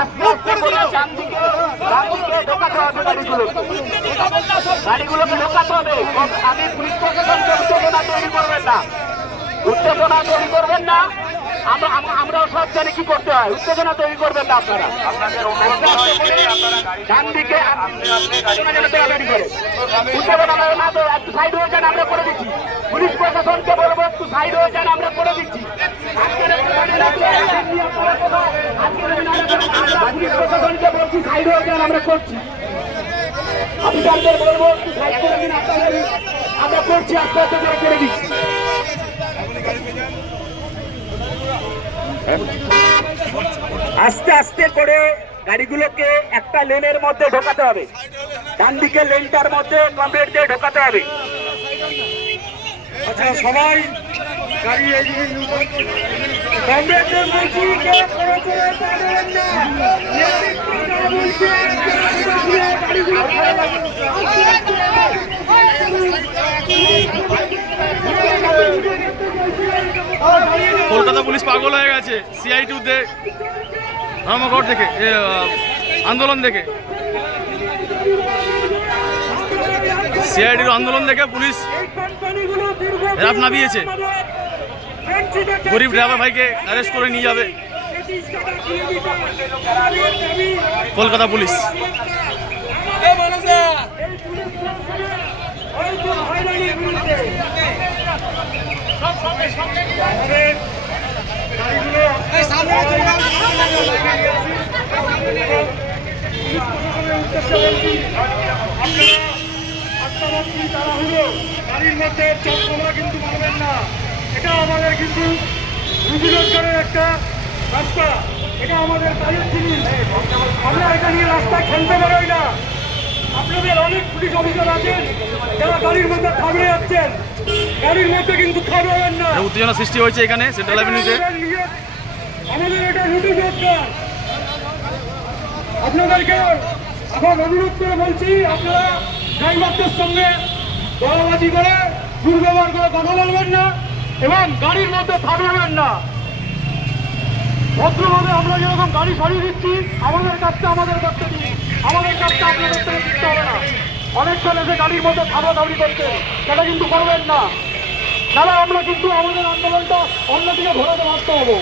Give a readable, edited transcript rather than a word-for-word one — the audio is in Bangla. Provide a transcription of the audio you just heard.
আস্তে আস্তে করে ডানদিকে ঢোকাতে হবে গাড়িগুলোকে ঢোকাতে হবে। আমি পুলিশ প্রশাসনকে উত্তেজনা তৈরি করবেন না, উত্তেজনা তৈরি করবেন না। আমরাও সব জানি কি করতে হয়, উত্তেজনা তৈরি করবেন না আপনারা। ডান দিকে উত্তেজনা না তো একটু সাইড হয়ে যান, আমরা করে দিচ্ছি। পুলিশ প্রশাসনকে বলবো একটু সাইড হয়ে যান, আমরা করে দিচ্ছি। পুলিশ প্রশাসনকে বলছি সাইড হয়ে যান, আমরা করছি। অফিসারদের বলবো একটু সাইড করে দিন, আমরা করছি, আস্তে আস্তে করে করে দিচ্ছি। আস্তে আস্তে করে গাড়িগুলোকে একটা লেনের মধ্যে ঢোকাতে হবে, ডান দিকে লেনটার মধ্যে কমপ্লিট দিয়ে ঢোকাতে হবে। আচ্ছা সবাই গাড়ি কলকাতা পুলিশ পাগল হয়ে গেছে CI2-তে ধর্মঘট থেকে, আন্দোলন দেখে, CID-র আন্দোলন দেখে পুলিশ রাত নামিয়েছে। গরিব ড্রাইভার ভাইকে অ্যারেস্ট করে নিয়ে যাবে কলকাতা পুলিশ। গাড়ির মধ্যে চক্ররা কিন্তু মানবেন না। এটা আমাদের কিন্তু রুজি রোজগারের একটা রাস্তা, এটা আমাদের কাজের জিনিস। আমরা এটা নিয়ে রাস্তায় খেলতে পারি না। আপনাদের অনেক পুলিশ অফিসার আছেন যারা গাড়ির মধ্যে থামিয়ে যাচ্ছেন, গাড়ির মধ্যে কিন্তু থামবেন না। উত্তেজনা সৃষ্টি হয়েছে এখানে সেন্ট্রাল অ্যাভিনিউতে। আমাদের এটা রুটি দরকার। আপনাদেরকে এখন অনুরোধ করে বলছি, আপনারা ড্রাইভারদের সঙ্গে দলাবাজি করে দুর্ব্যবহার করে কথা বলবেন না এবং গাড়ির মধ্যে থামবেন না। ভদ্রভাবে আমরা যেরকম গাড়ি সরিয়ে দিচ্ছি, আমাদের কাজটা দিন, আমাদের কাজটা আপনাদের থেকে দিতে হবে না। অনেকক্ষণ এসে গাড়ির মধ্যে থামাথামি করতে, সেটা কিন্তু করবেন না। তাহলে আমরা কিন্তু আমাদের আন্দোলনটা অন্যদিকে ঘোরাতে বাধ্য হবো।